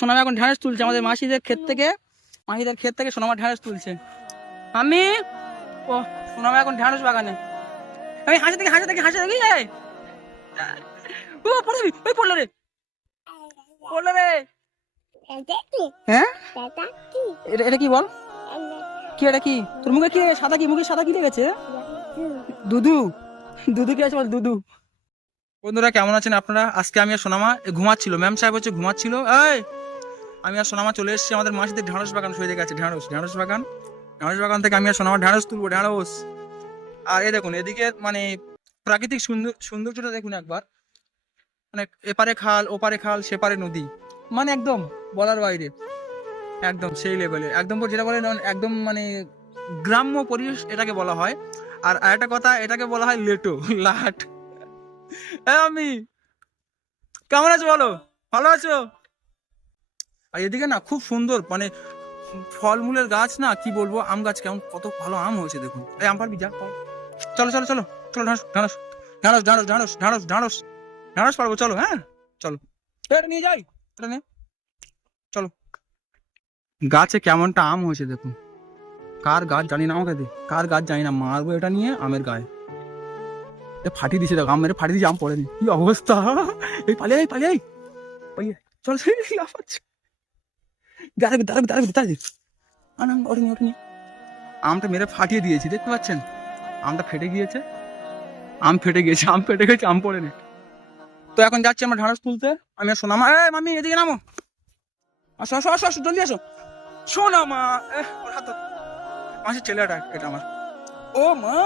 সোনামা এখন ঢ্যাঁড়স তুলছে আমাদের মাসিদের ক্ষেত থেকে সোনামা ঢ্যাঁড়স তুলছে। আমি ও সোনামা এখন ঢ্যাঁড়স বাগানে। আমি হাসে দেখি ও পড়বি ওই পড়লো রে হ্যাঁ এটা কি বল কি এটা কি তোর মুখে কি সাদা কি লেগেছে? দুধু কি আছে বল দুধু। বন্ধুরা কেমন আছেন আপনারা? আজকে আমি আর সোনামা ঘুমাচ্ছিল, ম্যাম সাহেব হচ্ছে ঘুমাচ্ছিল। আমি আর সোনামা চলে এসেছি আমাদের মাসিদের ঢ্যাঁড়স বাগান সরে গেছে। ঢ্যাঁড়স বাগান থেকে আমি আর সোনামা ঢ্যাঁড়স তুলবো। আর এই দেখুন এদিকে মানে প্রাকৃতিক সৌন্দর্যটা দেখুন একবার। মানে এপারে খাল ওপারে খাল সেপারে নদী, মানে একদম বলার বাইরে, একদম সেই লেভেলে, একদম যেটা বলে একদম মানে গ্রাম্য পরিবেশ এটাকে বলা হয়। আর একটা কথা, এটাকে বলা হয় লাট। আমি কেমন আছো বলো? ভালো আছো? আর এদিকে না খুব সুন্দর মানে ফলমূলের গাছ, না কি বলবো, আম গাছ কেমন কত ভালো আম হয়েছে দেখুন। এই আম পারবি? যা চলো ঢাঁড়স পারবো, চলো। হ্যাঁ চলো, এটা নিয়ে যাই, এটা নে চলো। গাছে কেমনটা আম হয়েছে দেখুন। কার গাছ জানি না, আমাকে দে কার গাছ জানি না, মারবো এটা নিয়ে আমের গায়ে। ফাটিয়ে দিছে দেখো, আম মেরে ফাটিয়ে দিয়েছে, আম পড়েনি। কি অবস্থা! এই পালিয়ে চল ওঠেনি। আমটা মেরে ফাটিয়ে দিয়েছি, দেখতে পাচ্ছেন? আমটা ফেটে গিয়েছে, আম ফেটে গেছে, আম পড়েনি। তো এখন যাচ্ছি আমরা ঢ্যাঁড়স তুলতে। আমি আর সোনামা। মামি এদিকে নামো, আসো জলদি আসো। সোনামা ওর হাত মাসির ছেলেটা এটা আমার। ও মা,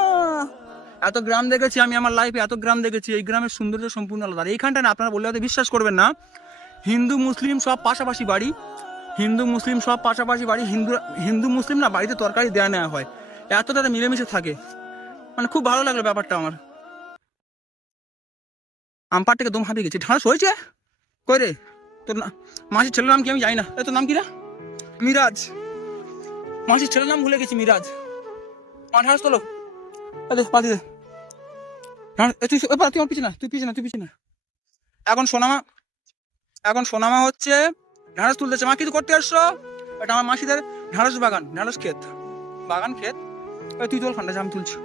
এত গ্রাম দেখেছি আমি আমার লাইফে, এত গ্রাম দেখেছি। এই গ্রামের সৌন্দর্য সম্পূর্ণ আলাদা। এইখানটা না আপনারা বললে হয়তো বিশ্বাস করবেন না, হিন্দু মুসলিম সব পাশাপাশি বাড়ি। হিন্দু মুসলিম না বাড়িতে তরকারি দেয়া নেওয়া হয়, এতটা মিলেমিশে থাকে। মানে খুব ভালো লাগলো ব্যাপারটা আমার। আমপার থেকে দম হাঁপিয়ে গেছি। ঢ্যাঁড়স হয়েছে কই রে? তোর মাসির ছেলের নাম কি আমি জানি না। তোর নাম কি রে? মিরাজ। মাসির ছেলের নাম ভুলে গেছি, মিরাজ। ঢ্যাঁড়স তোলো, পাতি দে। তুই পিছিয়ে না। এখন সোনামা হচ্ছে ঢ্যাঁড়স তুলতেছে। মা কিছু করতে আসছো? এটা আমার মাসিদের ঢ্যাঁড়স বাগান, ঢ্যাঁড়স ক্ষেত। তুই তোল ফান্ডা, আমি তুলছি।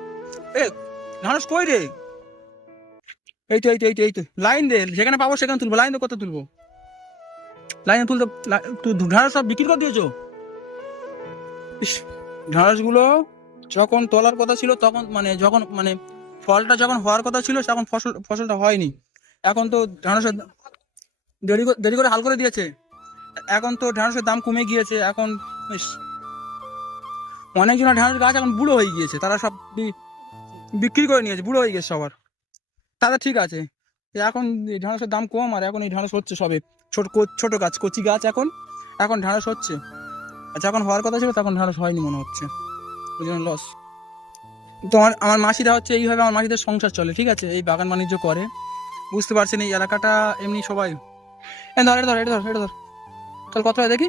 ঢ্যাঁড়স কই রে? এই তো লাইন দে, যেখানে পাবো সেখানে তুলবো। লাইন দে, কত তুলবো? লাইনে তুলতে তুই ঢ্যাঁড়স সব বিক্রি করে দিয়েছো? ঢ্যাঁড়স গুলো যখন তোলার কথা ছিল তখন মানে ফলটা যখন হওয়ার কথা ছিল তখন ফসলটা হয়নি। এখন তো ঢ্যাঁড়সের দেরি করে হাল করে দিয়েছে। এখন তো ঢ্যাঁড়সের দাম কমে গিয়েছে। এখন অনেকজনের ঢ্যাঁড়স গাছ এখন বুড়ো হয়ে গিয়েছে, তারা সব বিক্রি করে নিয়েছে, বুড়ো হয়ে গেছে সবার। তাদের ঠিক আছে, এখন ঢ্যাঁড়সের দাম কম, আর এখন এই ঢ্যাঁড়স হচ্ছে সবে ছোট গাছ, কচি গাছ। এখন ঢ্যাঁড়স হচ্ছে, আর যখন হওয়ার কথা ছিল তখন ঢ্যাঁড়স হয়নি মনে হচ্ছে, ওই জন্য লস। তো আমার মাসিরা হচ্ছে এইভাবে, আমার মাসিদের সংসার চলে, ঠিক আছে? এই বাগান বাণিজ্য করে, বুঝতে পারছেন? এই এলাকাটা এমনি সবাই। এটা ধর চল, কত হয় দেখি।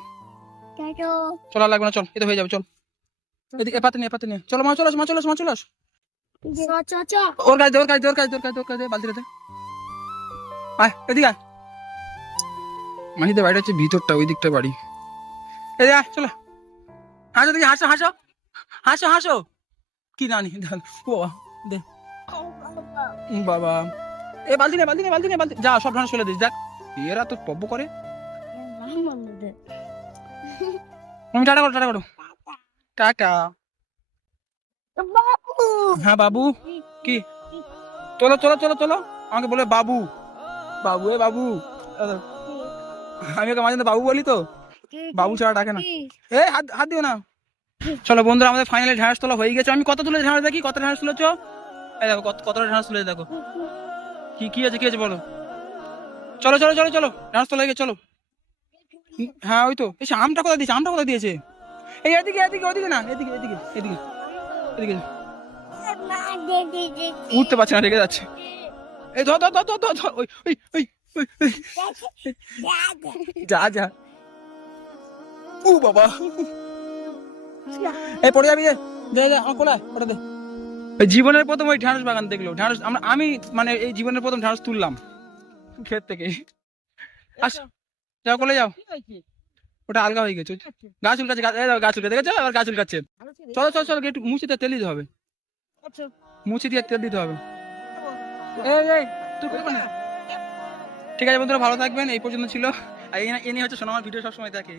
চল আর লাগবে না, চল, এটা হয়ে যাবে, চল। এদিকে এপাতে নিয়ে চলো। মা চলে আস। ওর কাছে দে বালতিটাতে। আয় এদিকে আয়। মাসিদের বাড়িটা হচ্ছে ভিতরটা, ওই দিকটা বাড়ি। এদিকে আয়, চলো। হাসো দেখি, হাসো। কি নানি দে বাবা। বালতি নে যা, সব ঢানা চলে দিস। দেখ এরা তো পব্য করে। তুমি টাটা করো। টাটা। হ্যাঁ বাবু। কি? তোলো আমাকে বলে বাবু। বাবু আমি ওকে মাঝে বাবু বলি, তো বাবু ছাড়া ডাকে না। হাত দিও না। চলো বন্ধুরা, আমাদের ফাইনালি ঢ্যাঁড়স তোলা হয়ে গেছে। আমি কত তুলে ঢ্যাঁড়স দেখি, কত ঢ্যাঁড়স তুলেছো? এই দেখো কতটা ঢ্যাঁড়স তুলে দেখো। কি আছে বলো। চলো ঢ্যাঁড়স তোলা হয়ে গেছে, চলো। হ্যাঁ ওই তো। আমটা কোথায় দিয়েছে? এই এদিকে ওদিকে না, এদিকে উঠতে পারছে না, রেগে যাচ্ছে। এই ধর ওই যা ও বাবা, এই পড়ে যাবি। ওটা দে। জীবনের প্রথম ওই ঢ্যাঁড়স বাগান দেখলো। আমি মানে এই জীবনের প্রথম ঢ্যাঁড়স তুললাম ক্ষেত থেকে। যাও কোলে যাও, ওটা আলগা হয়ে গেছে, গাছ চুলকাচ্ছে, গাছ চুলকাচ্ছে, দেখেছো আবার গাছ চুলকাচ্ছে। চলো চলো চলো, একটু মুছিতে তেল দিতে হবে, মুছি দিয়ে তেল দিতে হবে। এই এই তুই করবে না। ঠিক আছে বন্ধুরা, ভালো থাকবেন, এই পর্যন্ত ছিল। আর এনে হচ্ছে সোনামার ভিডিও সবসময় দেখে।